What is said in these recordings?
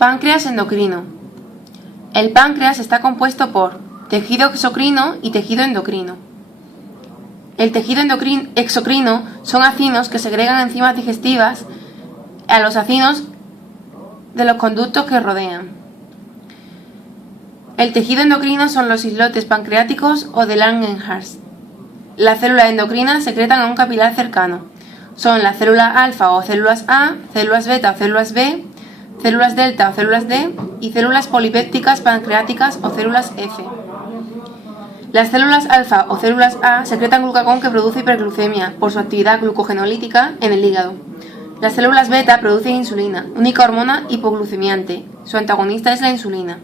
Páncreas endocrino. El páncreas está compuesto por tejido exocrino y tejido endocrino. El tejido exocrino son acinos que segregan enzimas digestivas a los acinos de los conductos que rodean. El tejido endocrino son los islotes pancreáticos o de Langerhans. Las células endocrinas secretan a un capilar cercano. Son las células alfa o células A, células beta o células B, células delta o células D y células polipépticas pancreáticas o células F. Las células alfa o células A secretan glucagón que produce hiperglucemia por su actividad glucogenolítica en el hígado. Las células beta producen insulina, única hormona hipoglucemiante. Su antagonista es la insulina.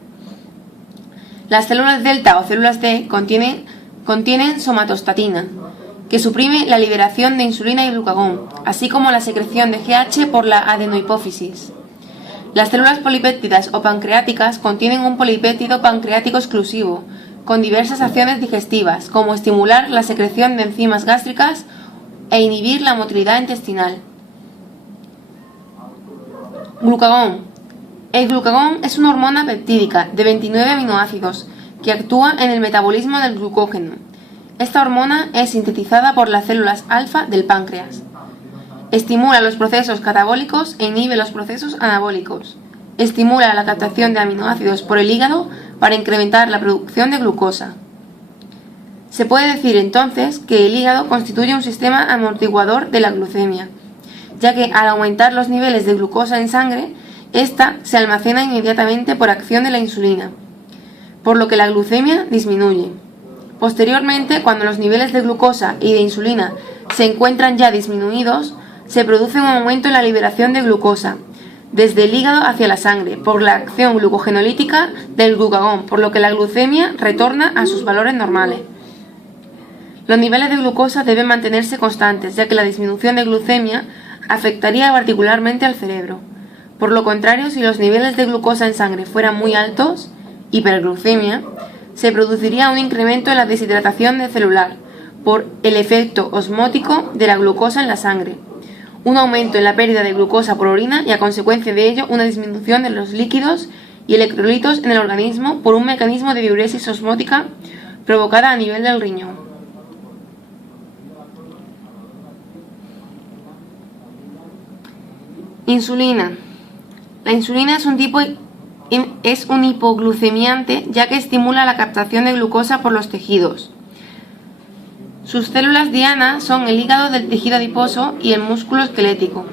Las células delta o células D contienen somatostatina, que suprime la liberación de insulina y glucagón, así como la secreción de GH por la adenohipófisis. Las células polipéptidas o pancreáticas contienen un polipéptido pancreático exclusivo, con diversas acciones digestivas, como estimular la secreción de enzimas gástricas e inhibir la motilidad intestinal. Glucagón. El glucagón es una hormona peptídica de 29 aminoácidos que actúa en el metabolismo del glucógeno. Esta hormona es sintetizada por las células alfa del páncreas. Estimula los procesos catabólicos e inhibe los procesos anabólicos. Estimula la captación de aminoácidos por el hígado para incrementar la producción de glucosa. Se puede decir entonces que el hígado constituye un sistema amortiguador de la glucemia, ya que al aumentar los niveles de glucosa en sangre, ésta se almacena inmediatamente por acción de la insulina, por lo que la glucemia disminuye. Posteriormente, cuando los niveles de glucosa y de insulina se encuentran ya disminuidos, se produce un aumento en la liberación de glucosa desde el hígado hacia la sangre por la acción glucogenolítica del glucagón, por lo que la glucemia retorna a sus valores normales. Los niveles de glucosa deben mantenerse constantes, ya que la disminución de glucemia afectaría particularmente al cerebro. Por lo contrario, si los niveles de glucosa en sangre fueran muy altos, hiperglucemia, se produciría un incremento en la deshidratación celular por el efecto osmótico de la glucosa en la sangre, un aumento en la pérdida de glucosa por orina y a consecuencia de ello una disminución de los líquidos y electrolitos en el organismo por un mecanismo de diuresis osmótica provocada a nivel del riñón. Insulina. La insulina es un hipoglucemiante ya que estimula la captación de glucosa por los tejidos. Sus células diana son el hígado del tejido adiposo y el músculo esquelético.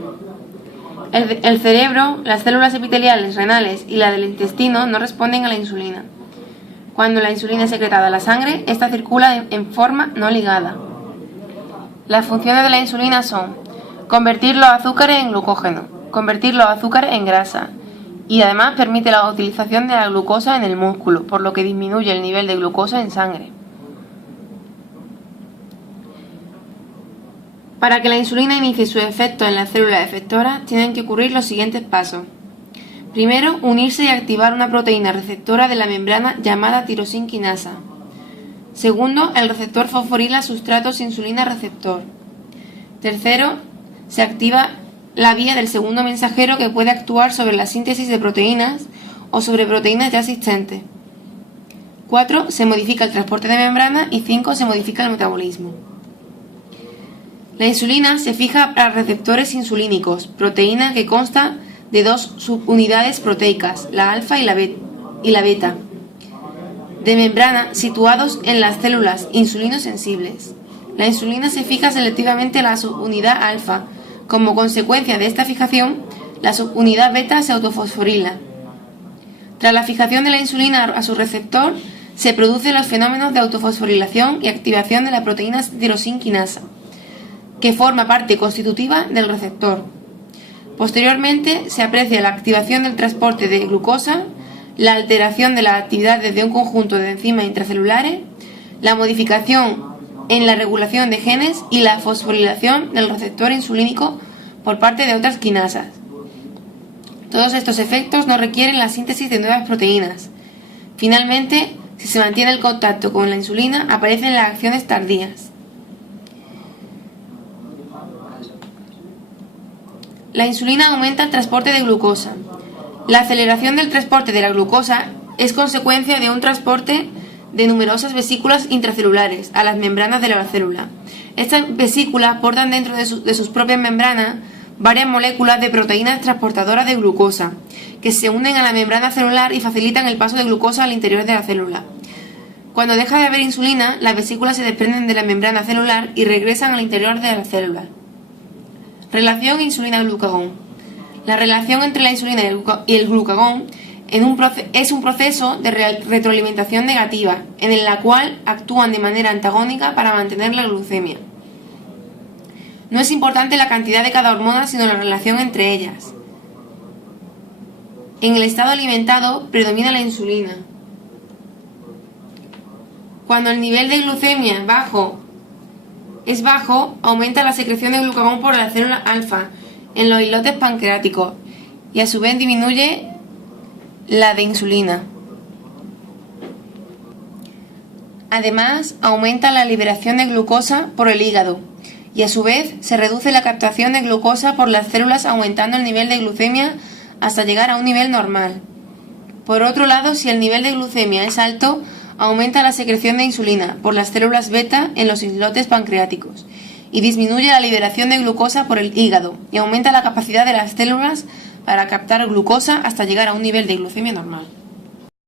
El cerebro, las células epiteliales, renales y la del intestino no responden a la insulina. Cuando la insulina es secretada a la sangre, esta circula en forma no ligada. Las funciones de la insulina son convertir los azúcares en glucógeno, convertir los azúcares en grasa y además permite la utilización de la glucosa en el músculo, por lo que disminuye el nivel de glucosa en sangre. Para que la insulina inicie su efecto en las células efectoras, tienen que ocurrir los siguientes pasos. Primero, unirse y activar una proteína receptora de la membrana llamada tirosinquinasa. Segundo, el receptor fosforila sustratos insulina receptor. Tercero, se activa la vía del segundo mensajero que puede actuar sobre la síntesis de proteínas o sobre proteínas ya existentes. 4. Se modifica el transporte de membrana y 5. Se modifica el metabolismo. La insulina se fija a receptores insulínicos, proteína que consta de dos subunidades proteicas, la alfa y la beta, de membrana situados en las células insulinosensibles. La insulina se fija selectivamente a la subunidad alfa. Como consecuencia de esta fijación, la subunidad beta se autofosforila. Tras la fijación de la insulina a su receptor, se producen los fenómenos de autofosforilación y activación de la proteína tirosinquinasa, que forma parte constitutiva del receptor. Posteriormente, se aprecia la activación del transporte de glucosa, la alteración de la actividad de un conjunto de enzimas intracelulares, la modificación en la regulación de genes y la fosforilación del receptor insulínico por parte de otras quinasas. Todos estos efectos no requieren la síntesis de nuevas proteínas. Finalmente, si se mantiene el contacto con la insulina, aparecen las acciones tardías. La insulina aumenta el transporte de glucosa. La aceleración del transporte de la glucosa es consecuencia de un transporte de numerosas vesículas intracelulares a las membranas de la célula. Estas vesículas portan dentro de sus propias membranas varias moléculas de proteínas transportadoras de glucosa, que se unen a la membrana celular y facilitan el paso de glucosa al interior de la célula. Cuando deja de haber insulina, las vesículas se desprenden de la membrana celular y regresan al interior de la célula. Relación insulina-glucagón. La relación entre la insulina y el glucagón es un proceso de retroalimentación negativa, en la cual actúan de manera antagónica para mantener la glucemia. No es importante la cantidad de cada hormona, sino la relación entre ellas. En el estado alimentado predomina la insulina. Cuando el nivel de glucemia es bajo, aumenta la secreción de glucagón por la célula alfa en los islotes pancreáticos y a su vez disminuye la de insulina. Además, aumenta la liberación de glucosa por el hígado y a su vez se reduce la captación de glucosa por las células, aumentando el nivel de glucemia hasta llegar a un nivel normal. Por otro lado, si el nivel de glucemia es alto, aumenta la secreción de insulina por las células beta en los islotes pancreáticos y disminuye la liberación de glucosa por el hígado y aumenta la capacidad de las células para captar glucosa hasta llegar a un nivel de glucemia normal.